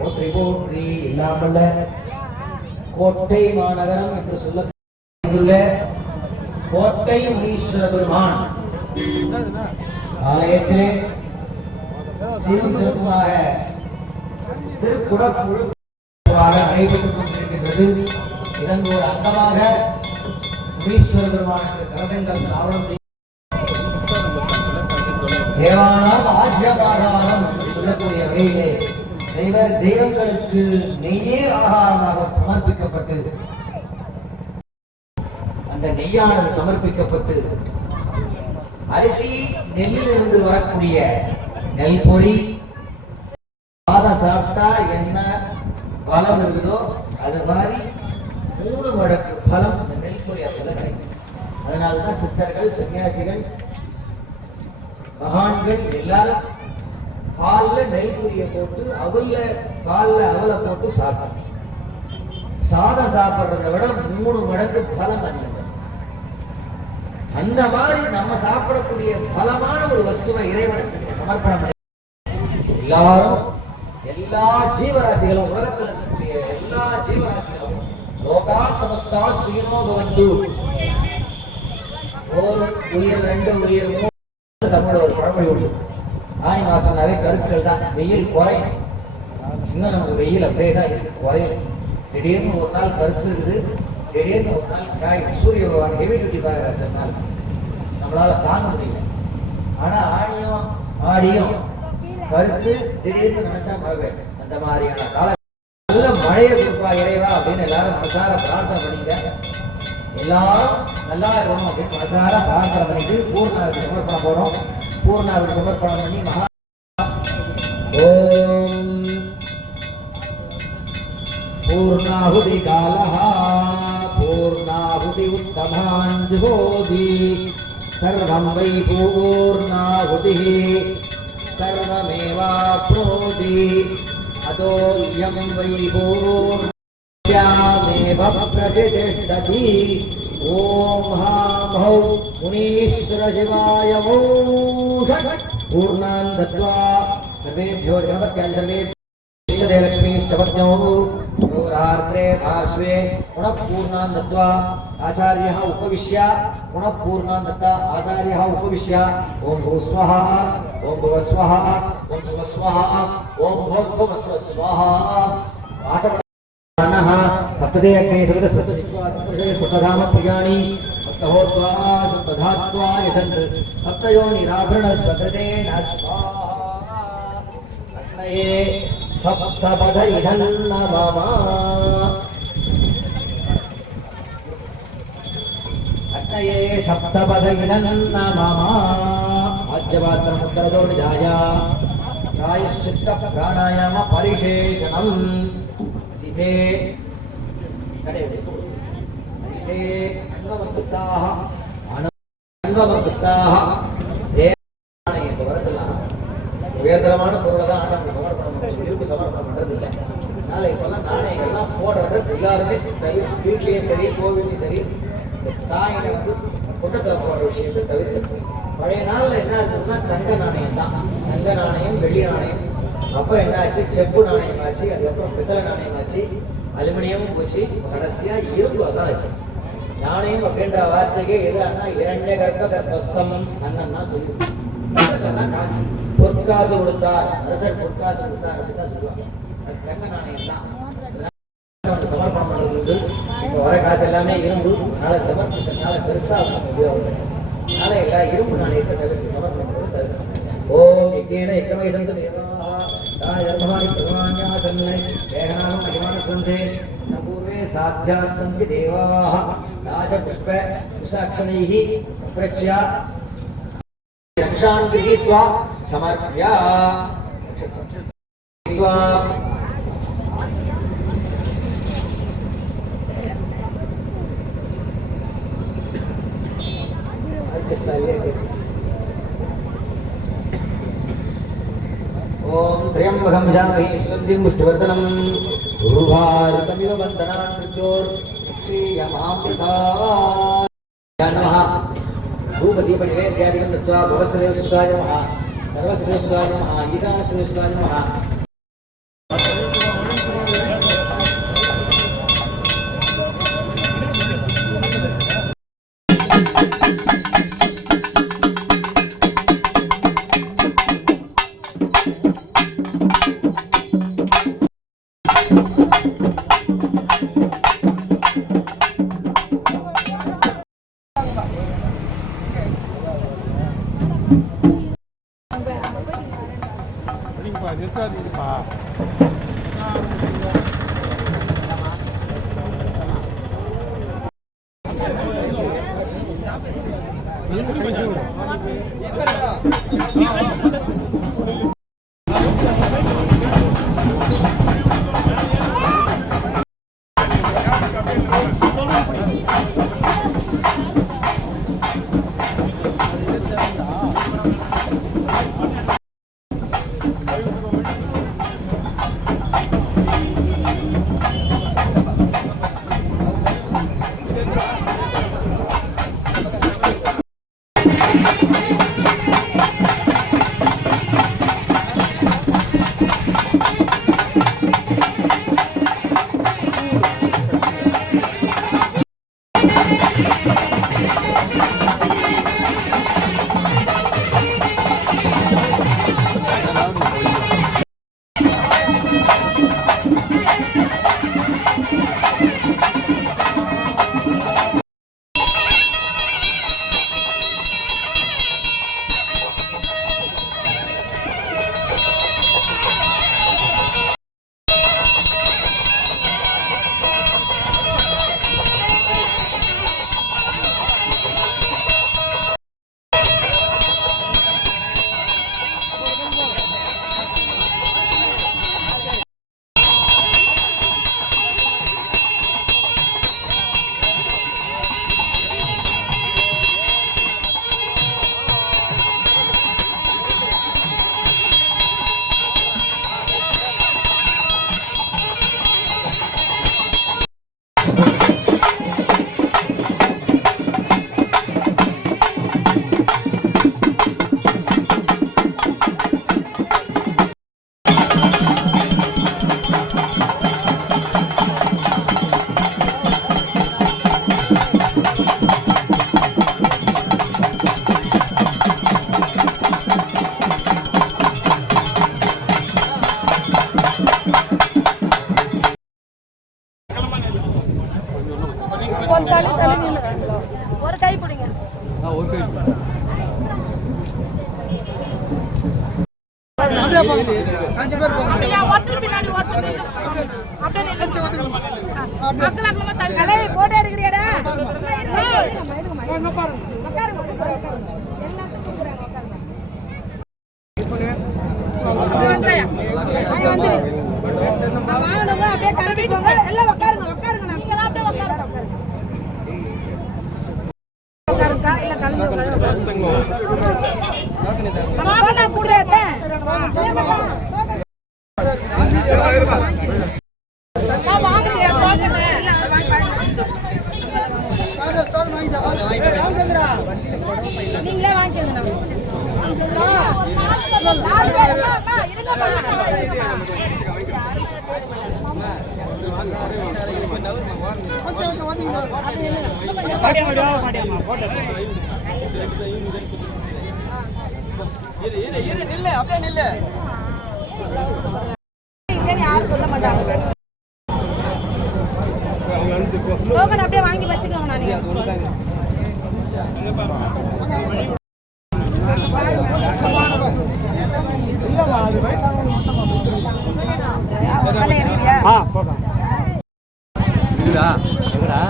போற்றி போற்றி. இல்லாமல்ல கோட்டை மாநகரம் என்று சொல்ல கோட்டை முனீஸ்வர பெருமான் ஆலயத்திலே சீரும் சிறப்புமாக திருக்குடமுழு நடைபெற்றுக் கொண்டிருக்கின்றது. இதன் ஒரு அங்கமாக முனீஸ்வர பெருமானுக்கு கரசங்கள் ஸ்தாபனம் செய்ய தேவானாம் ஆஜ்யபாகாரம் சொல்லக்கூடிய வகையிலே தெய்வங்களுக்கு நெய்யே ஆகாரமாக சமர்ப்பிக்கப்பட்டு அந்த நெய்யானது சமர்ப்பிக்கப்பட்டு அரிசி நெல்லிலிருந்து வரக்கூடிய நெல் பொறி சாப்பிட்டா என்ன பலம் இருக்குதோ அது மாதிரி 3 மடங்கு பலம் இந்த நெல் பொறி அப்பதான் கிடைக்கும். அதனால்தான் சித்தர்கள் சன்னியாசிகள் மகான்கள் எல்லாரும் பால்ல நெல் பொரிய போட்டு பால்ல அவலை போட்டு சாப்பிடணும். சாதம் சாப்பிடுறதை விட 3 மடங்கு பலம் அந்த மாதிரி நம்ம சாப்பிடக்கூடிய பலமான ஒரு வஸ்துவை இறைவனுக்கு சமர்ப்பணம். எல்லாரும் எல்லா ஜீவராசிகளும் உலகத்தில் இருக்கக்கூடிய எல்லா ஜீவராசிகளும் லோகா சமஸ்தா சுயனோ பவந்து. ஒரு உயிர் 2 உயிர் 3 தமிழ் ஒரு பழமொழி உண்டு. ஆனி மாசம்னாவே கருக்கள் தான். வெயில் குறையும். இன்னும் நமக்கு வெயில் அப்படியே தான் இருக்கு, குறையும். திடீர்னு ஒரு நாள் கருத்து இருக்குது, திடீர்னு ஒரு நாள் காய். சூரிய பகவான் ஹெவி டியூட்டி பார்க்கறதுனால நம்மளால தாங்க முடியல. ஆனா ஆணியும் ஆடியும் கருத்து திடீர்னு நினைச்சா மழை. அந்த மாதிரியான கால நல்ல மழையை கொடுப்பா இறைவா அப்படின்னு எல்லாரும் மனசார பிரார்த்தனை பண்ணிங்க. எல்லாரும் நல்லா இருக்கணும் அப்படின்னு மனசார பிரார்த்தனை பண்ணிட்டு பூர்ணாவுக்கு சமர்ப்பணம் போறோம். பூர்ணாவுக்கு சமர்ப்பணம் பண்ணி மகா ஓம் பூர்ணாஹுதி காலஹா பூர்ணாஹுதி உத்தமான் ஜுஹோதி சர்வம் வை பூர்ணாஹுதிஹி सर्वमेवाप्नोति अतोऽयं वै पूर्णस्यामेव प्रतिष्ठति। ॐ हां हौं मुनीश्वर शिवाय पूर्णान् दत्त्वा सर्वेभ्यो गणपत्यान् सर्वेभ्यो लक्ष्मीष्टपत्न्यो गौरार्द्रे भास्वे पुनः पूर्णान् दत्त्वा आचार्यः उपविश्य पुनः पूर्णान् दत्त्वा आचार्यः उपविश्य ओम भूस्वः ओम भुवस्वः ओम स्वस्वः ओम भूर्भुवस्वः स्वाहा आचमनः सप्तदे अग्ने सप्तजित्वा सप्तधाम प्रियाणि सप्तहोत्वा सप्तधात्वा यशन्त सप्तयोनिराभरण सप्तदेन स्वाहा अग्नये सप्तपदैधन्नमः अग्नये सप्तपदैधन्नमः आज्यपात्रमुत्तरदो निधाय प्रायश्चित्तप्राणायाम परिशेषणम् इते अन्वमन्तस्ताः உயர்தரமான பொருளை தான் ஆண்டவனுக்கு சமர்ப்பணம் பண்ணுறது, இருப்பு சமர்ப்பணம் பண்ணுறது இல்லை. அதனால இப்பெல்லாம் நாணயங்கள்லாம் போடுறது எல்லாருமே வீட்லேயும் சரி கோவிலையும் சரி தாயினை குட்டத்தில் போடுற விஷயத்தை தவிர்த்து பழைய நாளில் என்ன இருந்ததுன்னா தங்க நாணயம் தான். தங்க நாணயம், வெள்ளி நாணயம், அப்புறம் என்ன ஆச்சு செப்பு நாணயம் ஆச்சு, அதுக்கப்புறம் பித்தளை நாணயம் ஆச்சு, அலுமினியமும் போச்சு, கடைசியா இரும்பு அதான் இருக்கு. நாணயம் அப்படின்ற வார்த்தைக்கே எதிரானா 2 கர்ப்பஸ்தம் அண்ணன் சொல்லி காசு பொற்காசு கொடுத்தார், அரசர் பொற்காசு கொடுத்தார் அப்படின்னு தான் சொல்லுவாங்க. அது தங்க நாணயம் தான். சமர்ப்பணம் பண்றது உண்டு. இப்போ வர காசு எல்லாமே இரும்பு, அதனால சமர்ப்பிக்கிறதுனால பெருசா உபயோகம். அதனால எல்லா இரும்பு நாணயத்தை தவிர்த்து சமர்ப்பணம் பண்றது தவிர்த்து. ஓம் யஜ்ஞேன யஜ்ஞமேதம் தேவாஹ தான தர்மாணி பிரமாண்யாசன்னை தேகானம் மகிமான சந்தே பூர்வே சாத்யாஸ் சந்தி தேவாஹ ராஜ புஷ்ப புஷாக்ஷணைஹ பிரக்ஷ்யா रक्षान् गृहीत्वा समर्प्य ओम त्र्यंबकं जामहे सुगन्धिं पुष्टिवर्धनं गुरुवारतमिव वन्दनान् मृत्योर्क्षीयमामृता नमः भूपदीप निवेद्यादिकं दत्त्वा भवस्देवसुताय नमः सर्वस्देवसुताय नमः ईशानस्देवसुताय नमः போட்டோ எடுக்கிறியாடா அப்படியே கிளம்பி போங்க எல்லாம் உட்காருங்க உட்காருங்க நீங்க அப்படியே உட்காருங்க உட்காருங்க இல்ல கிளம்பி வாங்க கூடாத நீங்களே வாங்கிக்கோங்க யாரும் சொல்ல மாட்டாங்க அப்படியே வாங்கி வச்சுக்கோங்க எங்கடா